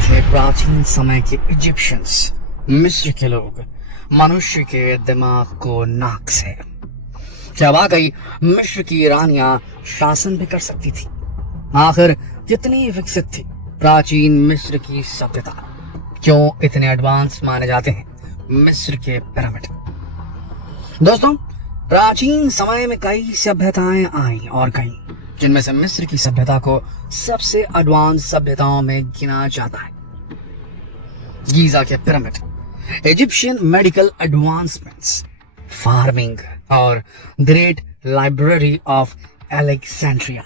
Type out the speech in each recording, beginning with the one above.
थे प्राचीन समय के इजिप्शियंस, मिस्र के लोग मनुष्य के दिमाग को नाक से। क्या वाकई मिस्र की रानियां शासन भी कर सकती थी? आखिर कितनी विकसित थी प्राचीन मिस्र की सभ्यता? क्यों इतने एडवांस माने जाते हैं मिस्र के पिरामिड? दोस्तों, प्राचीन समय में कई सभ्यताएं आई और गईं, जिनमें से मिस्र की सभ्यता को सबसे एडवांस सभ्यताओं में गिना जाता है। गीजा के pyramid, Egyptian medical advancements, farming और ग्रेट लाइब्रेरी ऑफ अलेक्जेंड्रिया।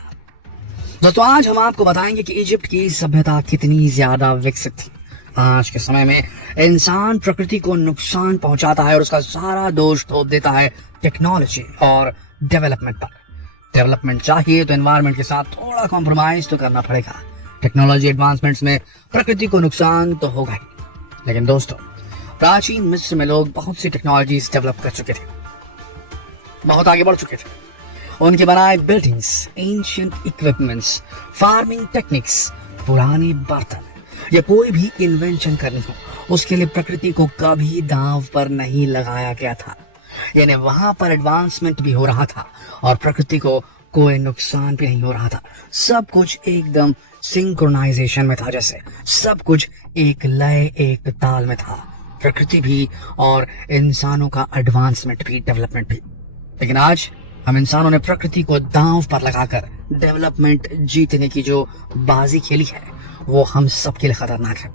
दोस्तों, आज हम आपको बताएंगे कि इजिप्ट की सभ्यता कितनी ज्यादा विकसित थी। आज के समय में इंसान प्रकृति को नुकसान पहुंचाता है और उसका सारा दोष थोप देता है टेक्नोलॉजी और डेवलपमेंट पर। डेवलपमेंट चाहिए तो एनवायरनमेंट के साथ थोड़ा कॉम्प्रोमाइज तो करना पड़ेगा। टेक्नोलॉजी एडवांसमेंट्स में प्रकृति को नुकसान तो होगा ही। लेकिन दोस्तों, प्राचीन मिस्र में लोग बहुत सी टेक्नोलॉजीज डेवलप कर चुके थे, बहुत आगे बढ़ चुके थे। उनके बनाए buildings, ancient equipments, farming techniques, पुराने बर्तन, या कोई भी इन्वेंशन करनी हो, उसके लिए प्रकृति को कभी दांव पर नहीं लगाया गया था। यानी वहां पर एडवांसमेंट भी हो रहा था और प्रकृति को कोई नुकसान भी नहीं हो रहा था। सब कुछ एकदम सिंक्रोनाइजेशन में था, जैसे सब कुछ एक लय, एक ताल में था। प्रकृति भी और इंसानों का एडवांसमेंट भी, डेवलपमेंट भी। लेकिन आज हम इंसानों ने प्रकृति को दांव पर लगाकर डेवलपमेंट जीतने की जो बाजी खेली है, वो हम सबके लिए खतरनाक है।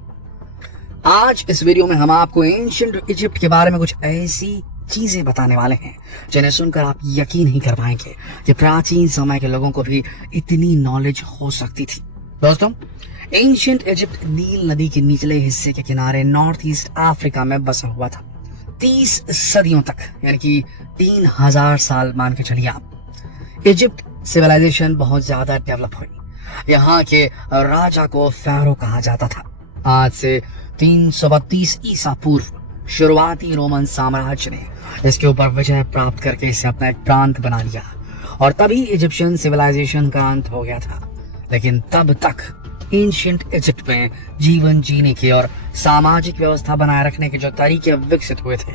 आज इस वीडियो में हम आपको एंशिएंट इजिप्ट के बारे में कुछ ऐसी चीजें बताने वाले हैं जिन्हें सुनकर आप यकीन नहीं कर पाएंगे कि प्राचीन समय के लोगों को भी इतनी नॉलेज हो सकती थी। दोस्तों, एंशिएंट इजिप्ट नील नदी के निचले हिस्से के किनारे नॉर्थ ईस्ट अफ्रीका में बसा हुआ था। 30 सदियों तक, यानी कि 3000 साल मान के चलिए आप, इजिप्ट सिविलाइजेशन बहुत ज्यादा डेवलप हुई। यहाँ के राजा को फैरो कहा जाता था। आज से 332 ईसा पूर्व शुरुआती रोमन साम्राज्य ने इसके ऊपर विजय प्राप्त करके इसे अपना एक प्रांत बना लिया और तभी इजिप्शियन सिविलाइजेशन का अंत हो गया था। लेकिन तब तक एंशिएंट इजिप्ट में जीवन जीने के और सामाजिक व्यवस्था बनाए रखने के जो तरीके विकसित हुए थे,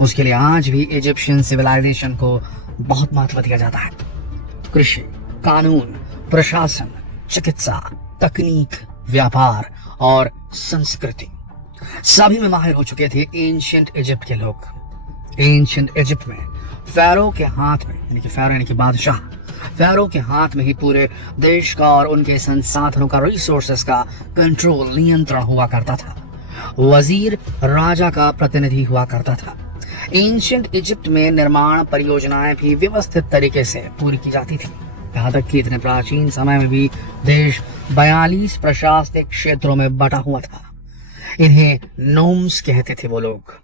उसके लिए आज भी इजिप्शियन सिविलाइजेशन को बहुत महत्व दिया जाता है। कृषि, कानून, प्रशासन, चिकित्सा, तकनीक, व्यापार और संस्कृति, सभी में माहिर हो चुके थे एंशिएंट इजिप्ट के लोग। एंशिएंट इजिप्ट में फैरो के हाथ में, यानी कि फैरो यानी कि बादशाह, फैरो के हाथ में ही पूरे देश का और उनके संसाधनों का, रिसोर्सेस का कंट्रोल, नियंत्रण हुआ करता था। वजीर राजा का प्रतिनिधि हुआ करता था। एंशिएंट इजिप्ट में निर्माण परियोजनाएं भी व्यवस्थित तरीके से पूरी की जाती थी। यहाँ तक कि इतने प्राचीन समय में भी देश 42 प्रशासनिक क्षेत्रों में बटा हुआ था। इन्हें नोम्स कहते थे वो लोग,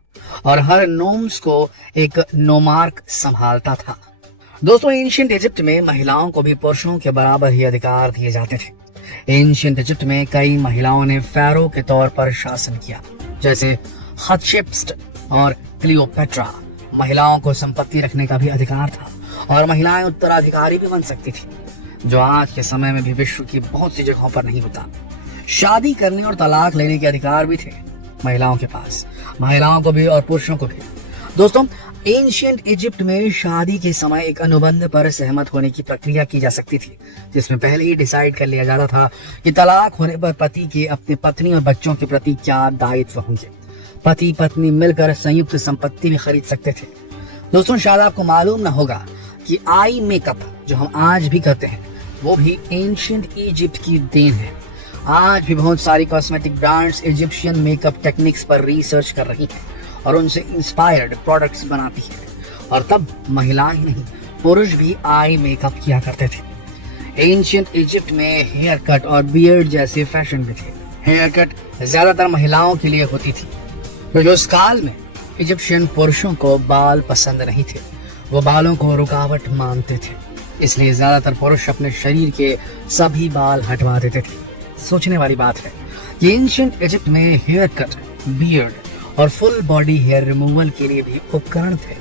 और हर नोम्स को एक नोमार्क संभालता था। दोस्तों, एंशिएंट इजिप्ट में महिलाओं को भी पुरुषों के बराबर ही अधिकार दिए जाते थे। एंशिएंट इजिप्ट में कई महिलाओं ने फैरो के तौर पर शासन किया, जैसे हतशेप्सुट और क्लियोपेट्रा। महिलाओं को संपत्ति रखने का भी अधिकार था और महिलाएं उत्तराधिकारी भी बन सकती थी, जो आज के समय में भी विश्व की बहुत सी जगहों पर नहीं होता। शादी करने और तलाक लेने के अधिकार भी थे महिलाओं के पास, महिलाओं को भी और पुरुषों को भी। दोस्तों, एंशिएंट इजिप्ट में शादी के समय एक अनुबंध पर सहमत होने की प्रक्रिया की जा सकती थी, जिसमें पहले ही डिसाइड कर लिया जाता था कि तलाक होने पर पति के अपने पत्नी और बच्चों के प्रति क्या दायित्व होंगे। पति पत्नी मिलकर संयुक्त संपत्ति भी खरीद सकते थे। दोस्तों, शायद आपको मालूम ना होगा कि आई मेकअप जो हम आज भी करते हैं, वो भी एंशिएंट इजिप्ट की देन है। आज भी बहुत सारी cosmetic brands Egyptian makeup techniques पर रिसर्च कर रही हैं और उनसे इंस्पायर्ड प्रोडक्ट्स बनाती है। और तब महिलाएं ही नहीं, पुरुष भी आई मेकअप किया करते थे। एंशिएंट इजिप्ट में हेयर कट और बियर्ड जैसे फैशन भी थे। हेयर कट ज्यादातर महिलाओं के लिए होती थी, क्योंकि उस काल में इजिप्शियन पुरुषों को बाल पसंद नहीं थे, वो बालों को रुकावट मानते थे। इसलिए ज्यादातर पुरुष अपने शरीर के सभी बाल हटवा देते थे। सोचने वाली बात है कि एंशिएंट इजिप्ट में हेयर कट, बियर्ड और फुल बॉडी हेयर रिमूवल के लिए भी उपकरण थे।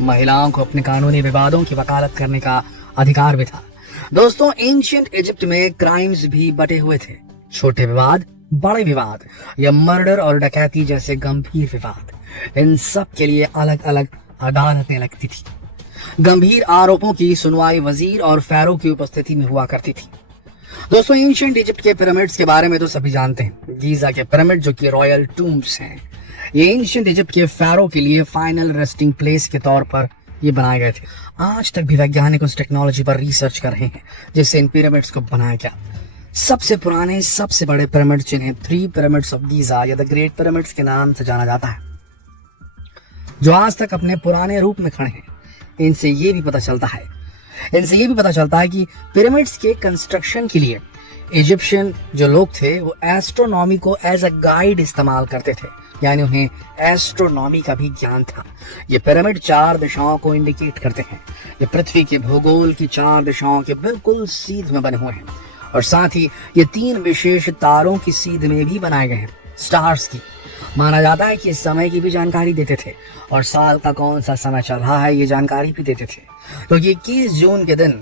महिलाओं को अपने कानूनी विवादों की वकालत करने का अधिकार भी था। दोस्तों, एंशिएंट इजिप्ट में क्राइम्स भी बटे हुए थे। छोटे विवाद बड़े विवाद या मर्डर और डकैती जैसे गंभीर विवाद, इन सब के लिए अलग अलग अदालतें लगती थी। गंभीर आरोपों की सुनवाई वजीर और फैरो की उपस्थिति में हुआ करती थी। दोस्तों, एंशिएंट इजिप्ट के पिरामिड्स के बारे में तो सभी जानते हैं। गीजा के पिरामिड जो कि रॉयल टूम्स हैं, ये एंशिएंट इजिप्ट के फैरो के लिए फाइनल रेस्टिंग प्लेस के तौर पर ये बनाए गए थे। आज तक भी वैज्ञानिक उस टेक्नोलॉजी पर रिसर्च कर रहे हैं जिससे इन पिरामिड्स को बनाया गया। सबसे पुराने, सबसे बड़े पिरामिड जिन्हें 3 पिरामिड्स ऑफ गीजा या द ग्रेट पिरामिड्स के नाम से जाना जाता है, जो आज तक अपने पुराने रूप में खड़े हैं, इनसे ये भी पता चलता है कि पिरामिड्स के कंस्ट्रक्शन के लिए इजिप्शियन जो लोग थे वो एस्ट्रोनॉमी को एज अ गाइड इस्तेमाल करते थे, यानी उन्हें एस्ट्रोनॉमी का भी ज्ञान था। ये पिरामिड 4 दिशाओं को इंडिकेट करते हैं। ये पृथ्वी के भूगोल की 4 दिशाओं के बिल्कुल सीध में बने हुए हैं और साथ ही ये 3 विशेष तारों की सीध में भी बनाए गए हैं, स्टार्स की। माना जाता है कि इस समय की भी जानकारी देते थे और साल का कौन सा समय चल रहा है ये जानकारी भी देते थे। तो 21 जून के दिन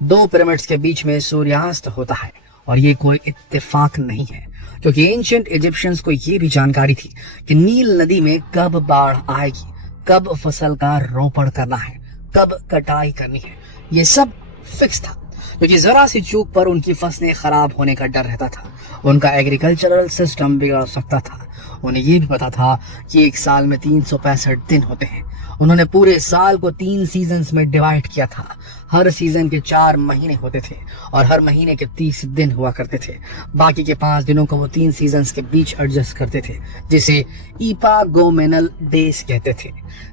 2 पिरामिड्स के बीच में सूर्यास्त होता है और ये कोई इत्तेफाक नहीं है, क्योंकि एंशिएंट इजिप्शियंस को ये भी जानकारी थी कि नील नदी में कब बाढ़ आएगी, कब फसल का रोपण करना है, कब कटाई करनी है। ये सब फिक्स था, क्योंकि जरा सी चूक पर उनकी फसलें खराब होने का डर रहता था। उनका एग्रीकल्चरल सिस्टम बिगड़ सकता था। उन्हें ये भी पता था कि एक साल में 365 दिन होते हैं। उन्होंने पूरे साल को 3 सीजन्स में डिवाइड किया था। हर सीजन के 4 महीने होते थे और हर महीने के 30 दिन हुआ करते थे। बाकी के 5 दिनों को वो 3 सीजन्स के बीच एडजस्ट करते थे, जिसे ईपागोमेनल डेज कहते थे,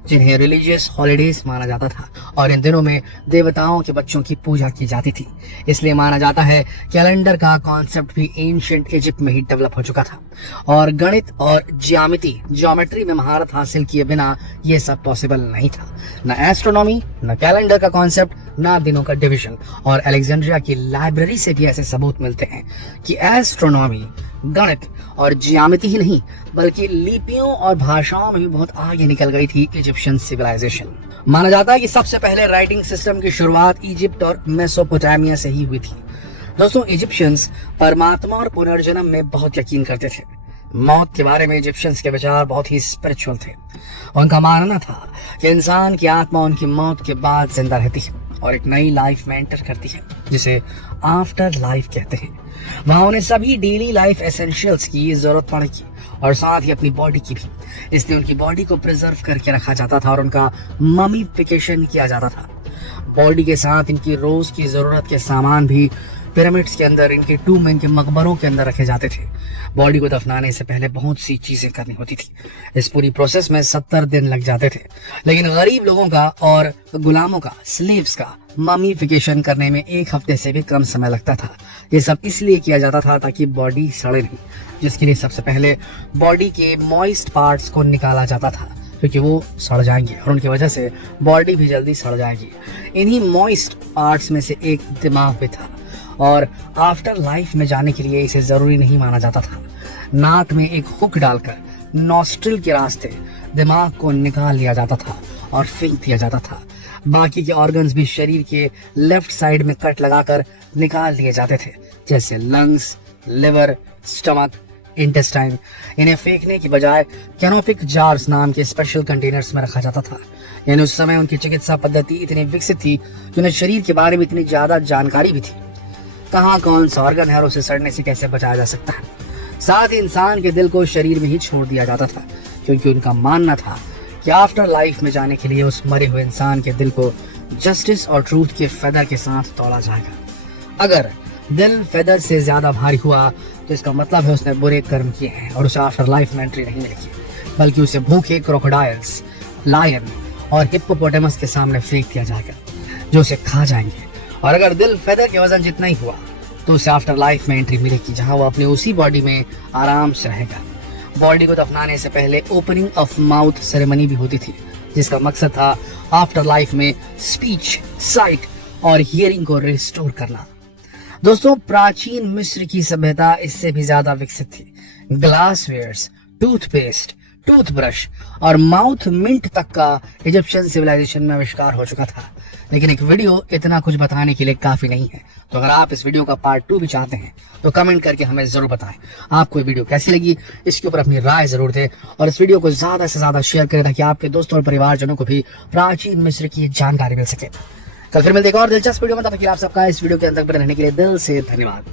जिन्हें रिलीजियस हॉलीडेज माना जाता था। और इन दिनों में देवताओं के बच्चों की पूजा की जाती थी। इसलिए माना जाता है कैलेंडर का कॉन्सेप्ट भी एंशिएंट इजिप्ट में ही डेवलप हो चुका था और गणित और ज्योमेट्री में महारत हासिल किए बिना ये सब पॉसिबल नहीं था। न एस्ट्रोनॉमी, न कैलेंडर का कॉन्सेप्ट, न दिनों का डिवीजन। और अलेक्जेंड्रिया की लाइब्रेरी से भी ऐसे सबूत मिलते हैं कि एस्ट्रोनॉमी, गणित और ज्यामिति ही नहीं बल्कि लिपियों और भाषाओं में भी बहुत आगे निकल गई थी इजिप्शियन सिविलाइजेशन। माना जाता है कि सबसे पहले राइटिंग सिस्टम की शुरुआत इजिप्ट और मेसोपोटामिया से ही हुई थी। दोस्तों, इजिप्शियंस परमात्मा और पुनर्जन्म में बहुत यकीन करते थे। मौत के बारे में इजिप्शियंस के विचार बहुत ही स्पिरिचुअल थे। उनका मानना था कि इंसान की आत्मा उनकी मौत के बाद जिंदा रहती है और एक नई लाइफ में एंटर करती है, जिसे आफ्टर लाइफ कहते हैं। वहां उन्हें सभी डेली लाइफ एसेंशियल्स की जरूरत पड़ेगी और साथ ही अपनी बॉडी की भी। इसलिए उनकी बॉडी को प्रिजर्व करके रखा जाता था और उनका ममीफिकेशन किया जाता था। बॉडी के साथ इनकी रोज की जरूरत के सामान भी पिरामिड्स के अंदर, इनके टूम, इनके मकबरों के अंदर रखे जाते थे। बॉडी को दफनाने से पहले बहुत सी चीजें करनी होती थी। इस पूरी प्रोसेस में 70 दिन लग जाते थे। लेकिन गरीब लोगों का और गुलामों का, स्लेव्स का ममीफिकेशन करने में 1 हफ्ते से भी कम समय लगता था। ये सब इसलिए किया जाता था ताकि बॉडी सड़े नहीं, जिसके लिए सबसे पहले बॉडी के मॉइस्ट पार्ट्स को निकाला जाता था, क्योंकि वो सड़ जाएंगे और उनकी वजह से बॉडी भी जल्दी सड़ जाएगी। इन्हीं मॉइस्ट पार्ट्स में से एक दिमाग भी था और आफ्टर लाइफ में जाने के लिए इसे जरूरी नहीं माना जाता था। नाक में एक हुक डालकर नॉस्ट्रिल के रास्ते दिमाग को निकाल लिया जाता था और फेंक दिया जाता था। बाकी के ऑर्गन्स भी शरीर के लेफ्ट साइड में कट लगाकर निकाल दिए जाते थे, जैसे लंग्स, लिवर, स्टमक, इंटेस्टाइन। इन्हें फेंकने की बजाय कैनोपिक जार्स नाम के स्पेशल कंटेनर्स में रखा जाता था। यानी उस समय उनकी चिकित्सा पद्धति इतनी विकसित थी कि उन्हें शरीर के बारे में इतनी ज्यादा जानकारी भी थी, कहाँ कौन सा ऑर्गन है और उसे सड़ने से कैसे बचाया जा सकता है। साथ ही इंसान के दिल को शरीर में ही छोड़ दिया जाता था, क्योंकि उनका मानना था कि आफ्टर लाइफ में जाने के लिए उस मरे हुए इंसान के दिल को जस्टिस और ट्रूथ के फेदर के साथ तोला जाएगा। अगर दिल फेदर से ज्यादा भारी हुआ तो इसका मतलब है उसने बुरे कर्म किए हैं और उसे आफ्टर लाइफ में एंट्री नहीं मिलेगी, बल्कि उसे भूखे क्रोकोडाइल्स, लायन और हिप्पोपोटामस के सामने फेंक दिया जाएगा, जो उसे खा जाएंगे। और अगर दिल फेदर के वजन जितना ही हुआ तो उसे आफ्टर लाइफ में एंट्री मिलेगी, जहां वो अपने उसी बॉडी में आराम से रहेगा। बॉडी को दफनाने से पहले ओपनिंग ऑफ माउथ सेरेमनी भी होती थी, जिसका मकसद था आफ्टर लाइफ में स्पीच, साइट और हियरिंग को रिस्टोर करना। दोस्तों, प्राचीन मिस्र की सभ्यता इससे भी ज्यादा विकसित थी। ग्लासवेयर्स, टूथपेस्ट, टूथब्रश और माउथ मिंट तक का इजिप्शियन सिविलाइजेशन में आविष्कार हो चुका था। लेकिन एक वीडियो इतना कुछ बताने के लिए काफी नहीं है। तो अगर आप इस वीडियो का पार्ट 2 भी चाहते हैं तो कमेंट करके हमें जरूर बताएं आपको ये वीडियो कैसी लगी। इसके ऊपर अपनी राय जरूर दें और इस वीडियो को ज्यादा से ज्यादा शेयर करें ताकि आपके दोस्तों और परिवारजनों को भी प्राचीन मिस्र की जानकारी मिल सके। कल फिर मिलते एक और दिलचस्प वीडियो में, तब तक के लिए आप सबका इस वीडियो के अंदर बने रहने के लिए दिल से धन्यवाद।